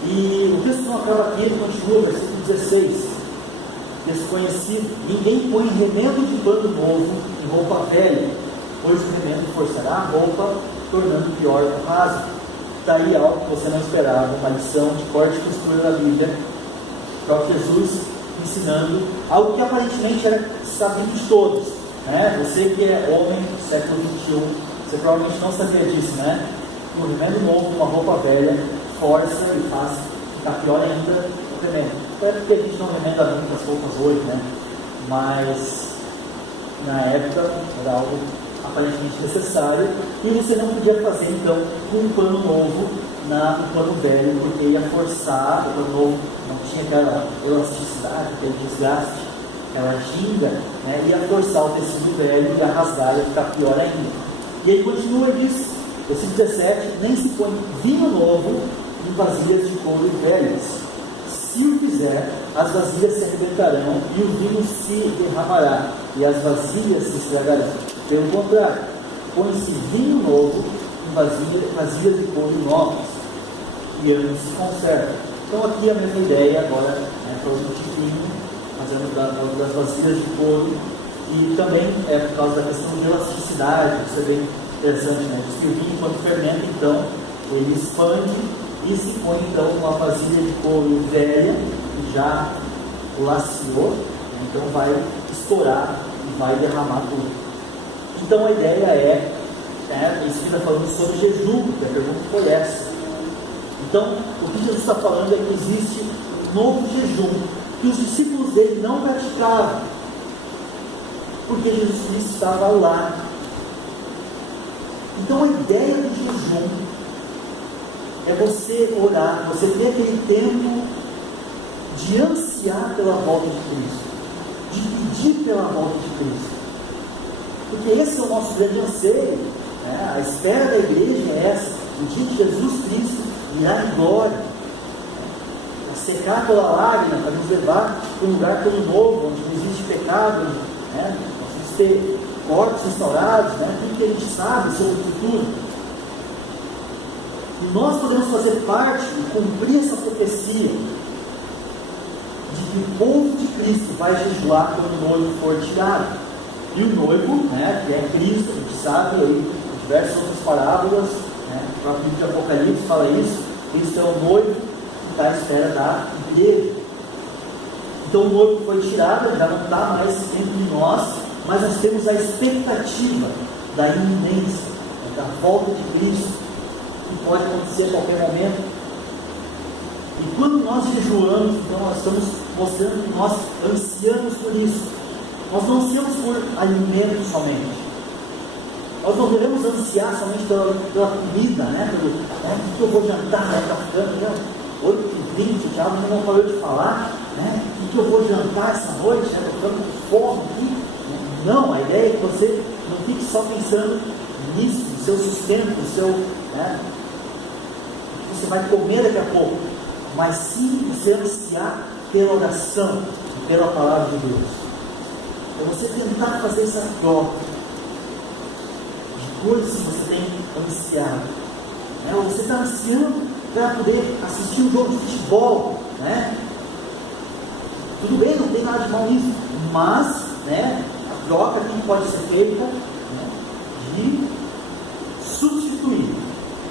E o texto não acaba aqui, ele continua, versículo 16. Texto conhecido: ninguém põe remendo de pano novo em roupa velha, pois o remendo forçará a roupa, tornando pior o rasgo. Daí algo que você não esperava, uma lição de corte e costura da Bíblia, o próprio Jesus ensinando algo que aparentemente era sabido de todos. Você que é homem do século XXI, você provavelmente não sabia disso, O remendo novo, uma roupa velha, força e faz ficar pior ainda o remendo. É porque a gente não remenda muitas roupas hoje, mas na época era algo aparentemente necessário, e você não podia fazer então um pano novo no pano velho, porque ia forçar, o pano novo não tinha aquela elasticidade, aquele desgaste, aquela ginga, né, ia forçar o tecido velho, ia rasgar, ia ficar pior ainda. E aí continua disso, versículo 17, nem se põe vinho novo em vasilhas de couro velhas. Se o fizer, as vasilhas se arrebentarão e o vinho se derramará, e as vasilhas se estragarão. Pelo contrário, põe-se vinho novo em vasilhas de couro novas, e ambos se conservam. Então aqui a mesma ideia agora, né, falando de vinho, fazendo das vasilhas de couro, e também é por causa da questão de elasticidade, isso é bem interessante, né? Diz que o vinho, quando fermenta, então, ele expande e se põe então uma vasilha de couro velha, que já laceou, então vai estourar e vai derramar tudo. Então a ideia é, isso está falando sobre jejum, que a pergunta foi essa. Então, o que Jesus está falando é que existe um novo jejum, que os discípulos dele não praticavam, porque Jesus Cristo estava lá. Então a ideia do jejum é você orar, você ter aquele tempo de ansiar pela volta de Cristo, de pedir pela volta de Cristo, porque esse é o nosso grande anseio, né? A espera da igreja é essa, o dia que Jesus Cristo virá em glória, secar aquela lágrima para nos levar para um lugar todo novo, onde não existe pecado, né? Nós vamos ter corpos restaurados, né? Tudo que a gente sabe sobre o futuro. E nós podemos fazer parte e cumprir essa profecia de que o povo de Cristo vai jejuar quando o noivo for tirado. E o noivo, né, que é Cristo, a gente sabe, aí, diversas outras parábolas, né, o próprio livro de Apocalipse fala isso, Cristo é o noivo que está à espera da igreja. Então o noivo foi tirado, já não está mais entre nós, mas nós temos a expectativa da iminência, né, da volta de Cristo, que pode acontecer a qualquer momento. E quando nós jejuamos, então nós estamos mostrando que nós ansiamos por isso. Nós não ansiamos por alimento somente. Nós não devemos ansiar somente pela comida, né? O que eu vou jantar, né? Está ficando 8h20, o diabo ainda não parou de falar, né? O que eu vou jantar essa noite, né? Estou ficando com fome aqui. Não, a ideia é que você não fique só pensando nisso, no seu sustento, no seu, né? Você vai comer daqui a pouco, mas sim você ansiar pela oração e pela palavra de Deus. É você tentar fazer essa troca de coisas que você tem ansiado, né? Você está ansiando para poder assistir um jogo de futebol, né? Tudo bem, não tem nada de mal nisso, mas, né, a troca que pode ser feita, né, de substituir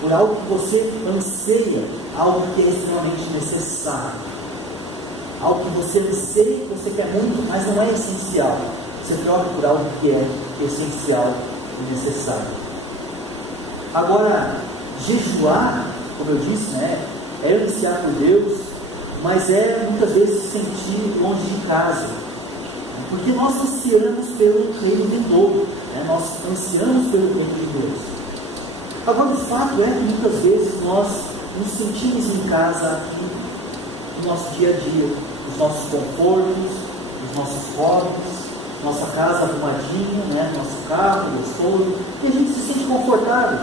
por algo que você anseia, algo que é extremamente necessário, algo que você anseia, que você quer muito, mas não é essencial. Você troca por algo que é essencial e necessário. Agora, jejuar, como eu disse, né, é ansiar por Deus, mas é muitas vezes se sentir longe de casa, porque nós ansiamos pelo reino vindouro, né? Nós ansiamos pelo reino de Deus. Agora, o fato é que muitas vezes nós nos sentimos em casa aqui, no nosso dia a dia, os nossos confortos, os nossos hobbies, nossa casa arrumadinha, né? Nosso carro gostoso, e a gente se sente confortável.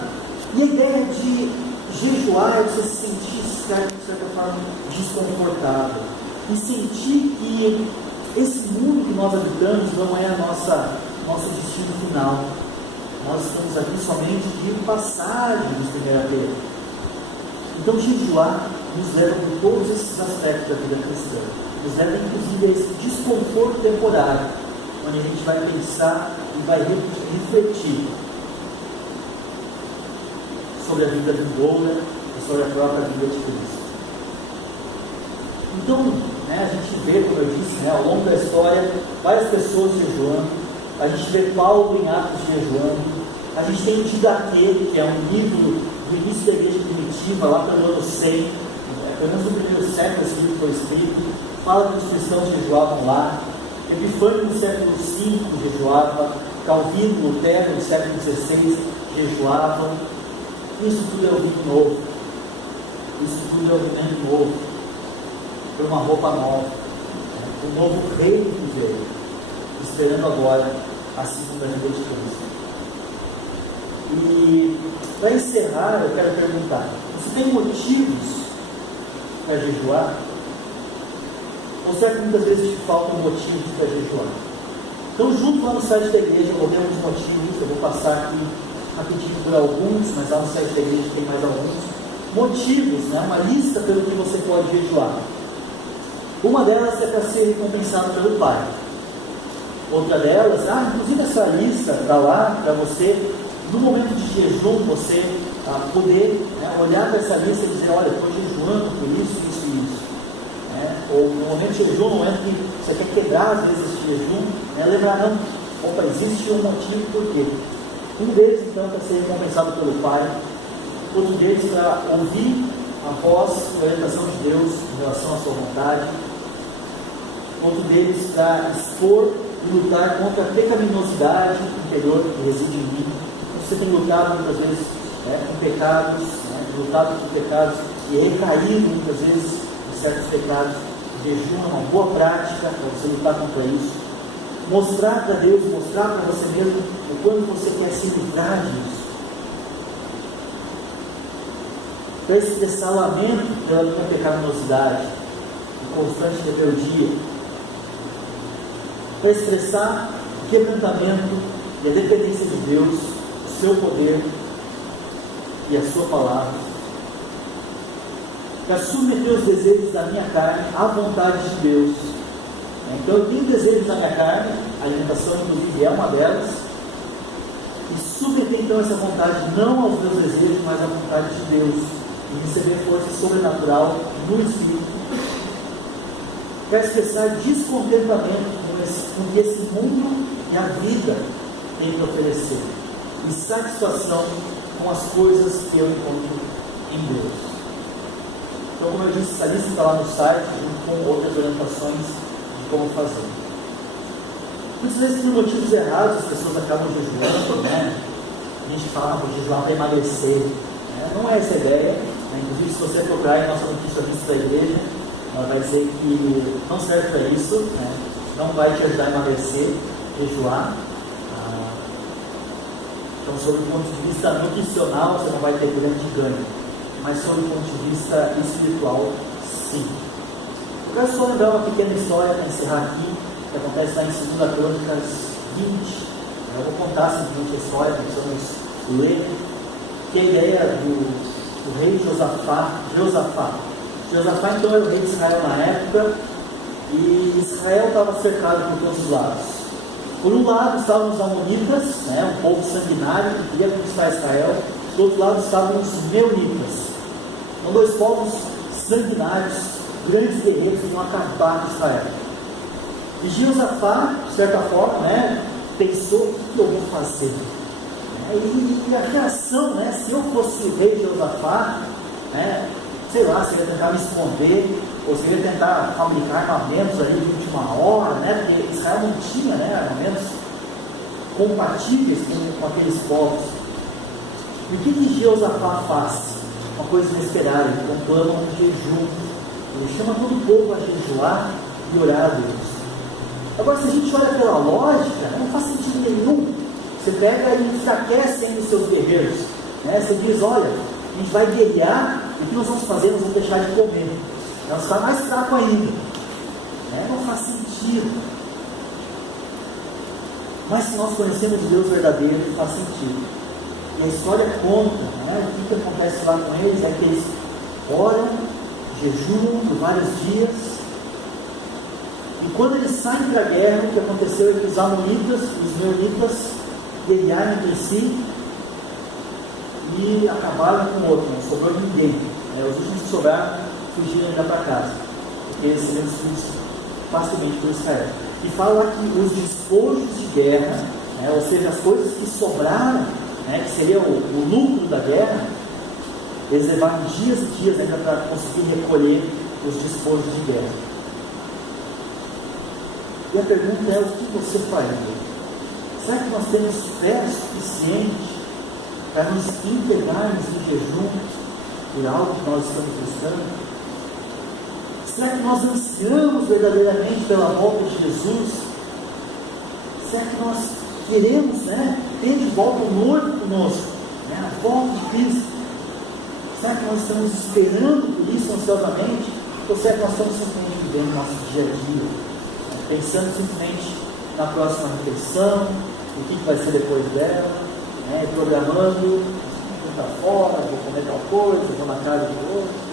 E a ideia de jejuar é você se sentir, de certa forma, desconfortável, e sentir que esse mundo que nós habitamos não é nosso destino final. Nós estamos aqui somente de passagem nos primeira vez. Então jejuar nos leva por todos esses aspectos da vida cristã, nos leva inclusive a esse desconforto temporário, onde a gente vai pensar e vai refletir sobre a vida vindoura e sobre a própria vida de Cristo. Então, né, a gente vê, como eu disse, né, ao longo da história, várias pessoas jejuando. A gente vê Paulo em Atos jejuando. A gente tem o Didaquê, que é um livro do início da igreja primitiva, lá pelo ano 100, pelo menos no primeiro século esse livro foi escrito, fala que os cristãos jejuavam lá. Epifânio no século V jejuava, Calvino, Lutero no século XVI jejuavam. Isso tudo é o vinho novo, isso tudo é o vinho novo, foi uma roupa nova, o novo reino que veio, esperando agora a segunda vinda de Cristo. E para encerrar, eu quero perguntar: você tem motivos para jejuar? Ou será que muitas vezes te faltam motivos para jejuar? Então, junto lá no site da igreja, eu vou ter alguns motivos, eu vou passar aqui rapidinho por alguns, mas lá no site da igreja tem mais alguns motivos, né? Uma lista pelo que você pode jejuar. Uma delas é para ser recompensado pelo Pai. Outra delas, inclusive essa lista está lá para você, no momento de jejum, você poder olhar para essa lista e dizer: olha, estou jejuando por isso, isso e isso. Ou no momento de jejum, no momento que você quer quebrar às vezes esse jejum, lembrar: não, opa, existe um motivo por quê. Um deles, então, para ser recompensado pelo Pai. Outro deles, para ouvir a voz e a orientação de Deus em relação à sua vontade. Outro deles, para expor e lutar contra a pecaminosidade interior que reside em mim. Você tem lutado muitas vezes com pecados, lutado com pecados e recaído muitas vezes em certos pecados. Jejum é uma boa prática para você lutar contra isso. Mostrar para Deus, mostrar para você mesmo o quanto você quer se livrar disso. Para expressar lamento pela minha pecaminosidade e constante rebeldia. Para expressar o quebrantamento e a dependência de Deus, o seu poder e a sua palavra. Para submeter os desejos da minha carne à vontade de Deus. Então eu tenho desejos na minha carne, a alimentação inclusive é uma delas, e submeter então essa vontade não aos meus desejos, mas à vontade de Deus, e receber força sobrenatural no Espírito. Para expressar descontentamento com o que esse mundo e a vida tem para oferecer, e satisfação com as coisas que eu encontro em Deus. Então, como eu disse, essa lista está lá no site, junto com outras orientações de como fazer. Muitas vezes, por motivos errados, as pessoas acabam jejuando, A gente fala: vou jejuar para emagrecer. Não é essa a ideia. Inclusive, se você procurar em nossa notícia da igreja, ela vai dizer que não serve para isso, não vai te ajudar a emagrecer, jejuar. Então, sob o ponto de vista nutricional, você não vai ter grande ganho, mas sob o ponto de vista espiritual, sim. Eu quero só lembrar uma pequena história para encerrar aqui, que acontece lá em 2 Crônicas 20. Eu vou contar simplesmente a história, precisamos ler, que é a ideia do rei Josafá. Josafá então era o rei de Israel na época, e Israel estava cercado por todos os lados. Por um lado estavam os amonitas, um povo sanguinário que queria conquistar Israel. Do outro lado estavam os meunitas. São dois povos sanguinários, grandes guerreiros que iam acabar com Israel. E Josafá, de certa forma, pensou: o que eu vou fazer? E a reação, se eu fosse o rei Josafá, sei lá, se eu ia tentar me esconder, ou se eu ia tentar fabricar armamentos ali de última hora, porque Israel não tinha armamentos compatíveis com aqueles povos. E o que Josafá faz? Uma coisa inesperada: ele conclama um jejum. Ele chama todo o povo a jejuar e orar a Deus. Agora, se a gente olha pela lógica, não faz sentido nenhum. Você pega e enfraquece ainda os seus guerreiros. Você diz: olha, a gente vai guerrear, e o que nós vamos fazer? Nós vamos deixar de comer. Nós está mais fraco ainda. Não faz sentido. Mas se nós conhecemos o Deus verdadeiro, faz sentido. E a história conta, o que acontece lá com eles é que eles oram, jejuam por vários dias, e quando eles saem para a guerra, o que aconteceu é que os amonitas e os meunitas guerrearam entre si e acabaram com o outro, não sobrou ninguém. Os últimos que sobraram fugiram ainda para casa, porque eles seriam destruídos facilmente por Israel. E fala lá que os despojos de guerra, ou seja, as coisas que sobraram, que seria o lucro da guerra, eles levaram dias e dias ainda para conseguir recolher os despojos de guerra. E a pergunta é: o que você faria? Será que nós temos fé suficiente para nos entregarmos em jejum por algo que nós estamos buscando? Será que nós ansiamos verdadeiramente pela volta de Jesus? Será que nós queremos, ter de volta o noivo conosco, a volta de Cristo? Será que nós estamos esperando por isso ansiosamente? Ou será que nós estamos simplesmente vivendo o nosso dia a dia, pensando simplesmente na próxima refeição, o que vai ser depois dela, programando, vou estar fora, vou comer tal coisa, vou na casa do outro?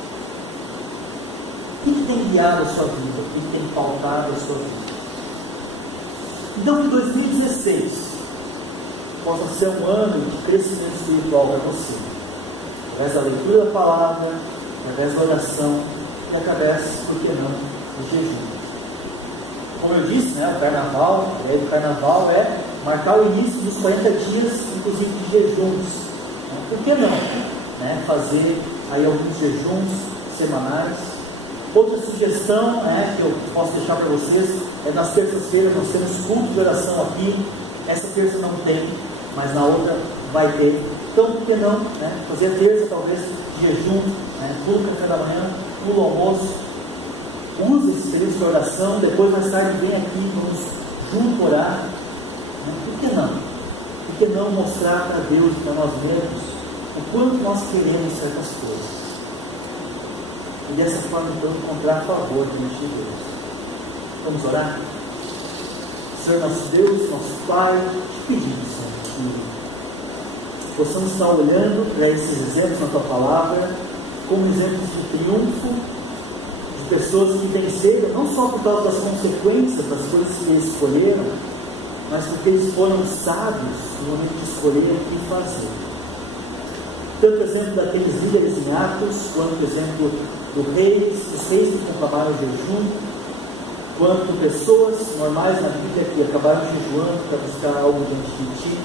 O que tem guiado a sua vida? O que tem pautado a sua vida? Então, que 2016 possa ser um ano de crescimento espiritual para você, através da leitura da palavra, através da oração e através, por que não, do jejum. Como eu disse, o carnaval, a ideia do carnaval é marcar o início dos 40 dias, inclusive de jejuns. Por que não? Fazer aí alguns jejuns semanais. Outra sugestão que eu posso deixar para vocês é: nas terças-feiras nós temos culto de oração aqui. Essa terça não tem, mas na outra vai ter. Então, por que não? Fazer a terça talvez de jejum, pula o café da manhã, pula o almoço, usa esse período de oração, depois mais tarde vem aqui, vamos junto orar. Por que não? Por que não mostrar para Deus e para nós mesmos o quanto nós queremos certas coisas? E dessa forma, então, encontrar favor diante de Deus. Vamos orar? Senhor nosso Deus, nosso Pai, te pedimos, Senhor, que possamos estar olhando para esses exemplos na Tua Palavra como exemplos de triunfo, de pessoas que venceram, não só por causa das consequências das coisas que eles escolheram, mas porque eles foram sábios no momento de escolher e fazer. Tanto exemplo daqueles líderes em Atos, quanto exemplo dos reis que proclamaram o jejum, quanto pessoas normais na Bíblia que acabaram jejuando para buscar algo diante de Ti.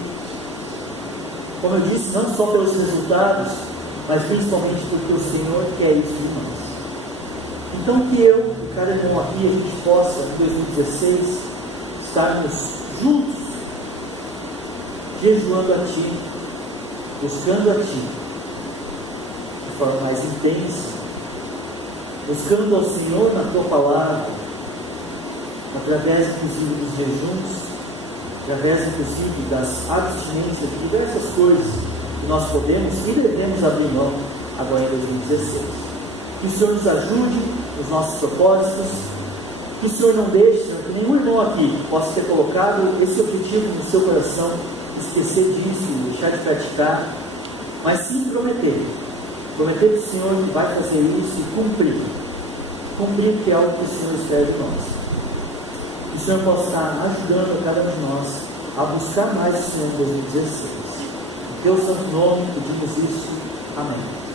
Como eu disse, não só pelos resultados, mas principalmente porque o Senhor quer isso de nós. Então, que eu e cada irmão aqui, a gente possa, em 2016, estarmos juntos, jejuando a Ti, buscando a Ti, de forma mais intensa, buscando ao Senhor na Tua Palavra, através inclusive dos jejuns, através inclusive das abstinências de diversas coisas que nós podemos e devemos abrir mão agora em 2016. Que o Senhor nos ajude nos nossos propósitos, que o Senhor não deixe, que nenhum irmão aqui possa ter colocado esse objetivo no seu coração, esquecer disso, deixar de praticar, mas sim prometer que o Senhor vai fazer isso e cumprir que é algo que o Senhor espera de nós. Que o Senhor possa estar ajudando a cada um de nós a buscar mais o Senhor em 2016. Em Teu santo nome pedimos isso. Amém.